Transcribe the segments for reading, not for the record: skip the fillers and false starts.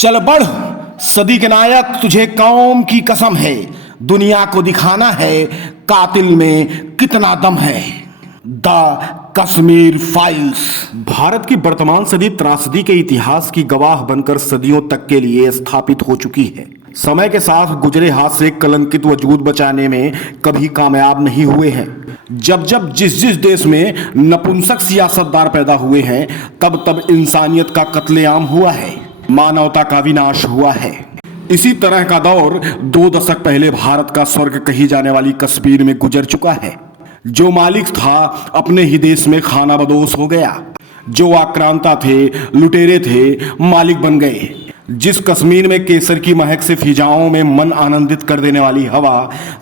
चल बढ़ सदी के नायक, तुझे कौम की कसम है, दुनिया को दिखाना है कातिल में कितना दम है। The Kashmir files. भारत की वर्तमान सदी त्रासदी के इतिहास की गवाह बनकर सदियों तक के लिए स्थापित हो चुकी है। समय के साथ गुजरे हाथ से कलंकित वजूद बचाने में कभी कामयाब नहीं हुए हैं। जब जब जिस देश में नपुंसक सियासतदार पैदा हुए हैं, तब तब इंसानियत का कत्लेआम हुआ है, मानवता का विनाश हुआ है। इसी तरह का दौर 2 दशक पहले भारत का स्वर्ग कही जाने वाली कश्मीर में गुजर चुका है। जो मालिक था अपने ही देश में खाना बदोश हो गया। जो आक्रांता थे, लुटेरे थे, मालिक बन गए। जिस कश्मीर में केसर की महक से फिजाओं में मन आनंदित कर देने वाली हवा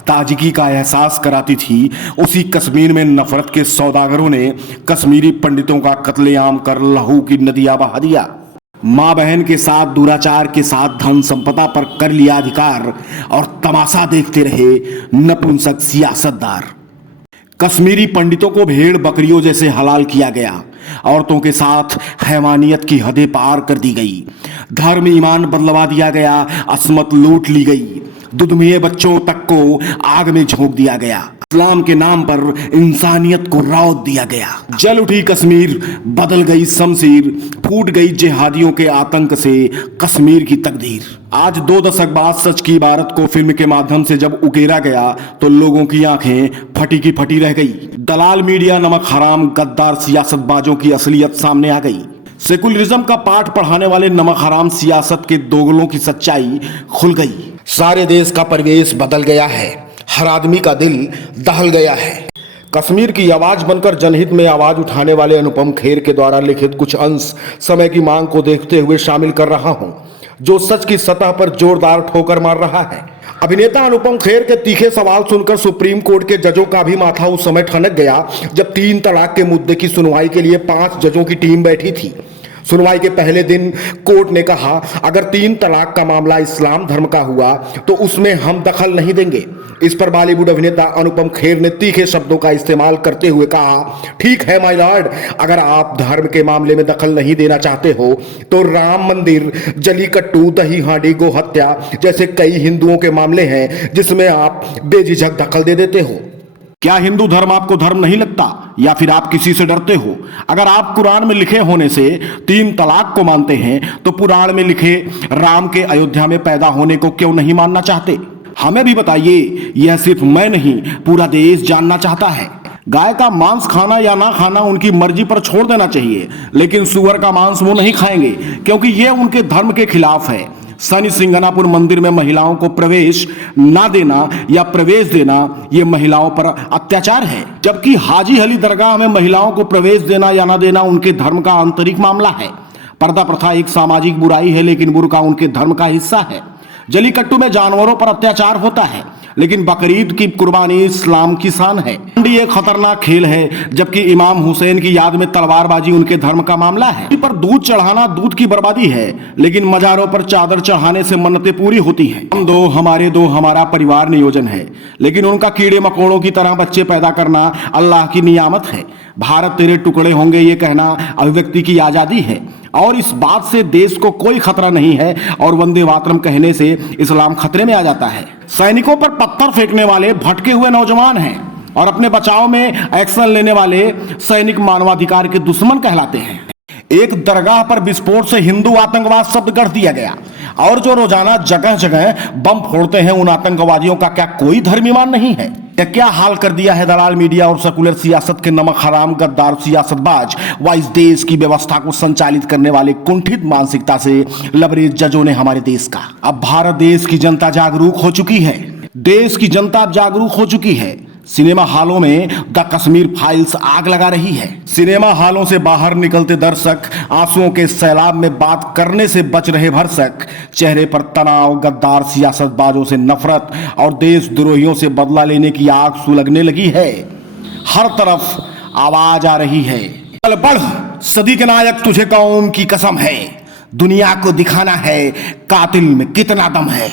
ताजगी का एहसास कराती थी, उसी कश्मीर में नफरत के सौदागरों ने कश्मीरी पंडितों का कत्लेआम कर लहू की नदियां बहा दिया। माँ बहन के साथ दुराचार के साथ धन संपदा पर कर लिया अधिकार और तमाशा देखते रहे नपुंसक सियासतदार। कश्मीरी पंडितों को भेड़ बकरियों जैसे हलाल किया गया। औरतों के साथ हैवानियत की हदें पार कर दी गई। धर्म ईमान बदलवा दिया गया। अस्मत लूट ली गई। दुधुमिये बच्चों तक को आग में झोंक दिया गया। इस्लाम के नाम पर इंसानियत को रौंद दिया गया। जल उठी कश्मीर, बदल गई शमशीर, फूट गई जिहादियों के आतंक से कश्मीर की तकदीर। आज 2 दशक बाद सच की इबारत को फिल्म के माध्यम से जब उकेरा गया तो लोगों की आंखें फटी की फटी रह गई। दलाल मीडिया, नमक हराम, गद्दार सियासतबाजों की असलियत सामने आ गई। सेकुलरिज्म का पाठ पढ़ाने वाले नमक हराम सियासत के दोगलों की सच्चाई खुल गई। सारे देश का परिवेश बदल गया है। हर आदमी का दिल दहल गया है। कश्मीर की आवाज बनकर जनहित में आवाज उठाने वाले अनुपम खेर के द्वारा लिखित कुछ अंश समय की मांग को देखते हुए शामिल कर रहा हूं, जो सच की सतह पर जोरदार ठोकर मार रहा है। अभिनेता अनुपम खेर के तीखे सवाल सुनकर सुप्रीम कोर्ट के जजों का भी माथा उस समय ठनक गया जब 3 तलाक के मुद्दे की सुनवाई के लिए 5 जजों की टीम बैठी थी। सुनवाई के पहले दिन कोर्ट ने कहा, अगर 3 तलाक का मामला इस्लाम धर्म का हुआ तो उसमें हम दखल नहीं देंगे। इस पर बॉलीवुड अभिनेता अनुपम खेर ने तीखे शब्दों का इस्तेमाल करते हुए कहा, ठीक है माय लॉर्ड, अगर आप धर्म के मामले में दखल नहीं देना चाहते हो तो राम मंदिर, जलीकट्टू, दही हांडी, गो हत्या जैसे कई हिंदुओं के मामले हैं जिसमें आप बेझिझक दखल दे देते हो। क्या हिंदू धर्म आपको धर्म नहीं लगता या फिर आप किसी से डरते हो? अगर आप कुरान में लिखे होने से 3 तलाक को मानते हैं तो पुराण में लिखे राम के अयोध्या में पैदा होने को क्यों नहीं मानना चाहते? हमें भी बताइए। यह सिर्फ मैं नहीं, पूरा देश जानना चाहता है। गाय का मांस खाना या ना खाना उनकी मर्जी पर छोड़ देना चाहिए, लेकिन सुअर का मांस वो नहीं खाएंगे क्योंकि यह उनके धर्म के खिलाफ है। शनि सिंगनापुर मंदिर में महिलाओं को प्रवेश ना देना या प्रवेश देना ये महिलाओं पर अत्याचार है, जबकि हाजी अली दरगाह में महिलाओं को प्रवेश देना या ना देना उनके धर्म का आंतरिक मामला है। पर्दा प्रथा एक सामाजिक बुराई है, लेकिन बुर्का उनके धर्म का हिस्सा है। जलीकट्टू में जानवरों पर अत्याचार होता है, लेकिन बकरीद की कुर्बानी इस्लाम की शान है। ये खतरनाक खेल है, जबकि इमाम हुसैन की याद में तलवारबाजी उनके धर्म का मामला है। पर दूध चढ़ाना दूध की बर्बादी है, लेकिन मजारों पर चादर चढ़ाने से मन्नतें पूरी होती हैं। हम दो हमारे दो हमारा परिवार नियोजन है, लेकिन उनका कीड़े मकोड़ों की तरह बच्चे पैदा करना अल्लाह की नियामत है। भारत तेरे टुकड़े होंगे ये कहना अभिव्यक्ति की आजादी है, और इस बात से देश को कोई खतरा नहीं है, और वंदे मातरम कहने से इस्लाम खतरे में आ जाता है। सैनिकों पर पत्थर फेंकने वाले भटके हुए नौजवान हैं, और अपने बचाव में एक्शन लेने वाले सैनिक मानवाधिकार के दुश्मन कहलाते हैं। एक दरगाह पर विस्फोट से हिंदू आतंकवाद शब्द गढ़ दिया गया, और जो रोजाना जगह जगह बम फोड़ते हैं उन आतंकवादियों का क्या कोई धर्म ईमान नहीं है? क्या हाल कर दिया है दलाल मीडिया और सेकुलर सियासत के नमक हराम गद्दार सियासतबाज व इस देश की व्यवस्था को संचालित करने वाले कुंठित मानसिकता से लबरेज जजों ने हमारे देश का। अब भारत देश की जनता जागरूक हो चुकी है। देश की जनता अब जागरूक हो चुकी है। सिनेमा हॉलों में द कश्मीर फाइल्स आग लगा रही है। सिनेमा हॉलों से बाहर निकलते दर्शक आंसुओं के सैलाब में बात करने से बच रहे भरसक, चेहरे पर तनाव, गद्दार सियासतबाजों से नफरत और देशद्रोहियों से बदला लेने की आग सुलगने लगी है। हर तरफ आवाज आ रही है, चल बढ़ सदी के नायक, तुझे कौम की कसम है, दुनिया को दिखाना है कातिल में कितना दम है।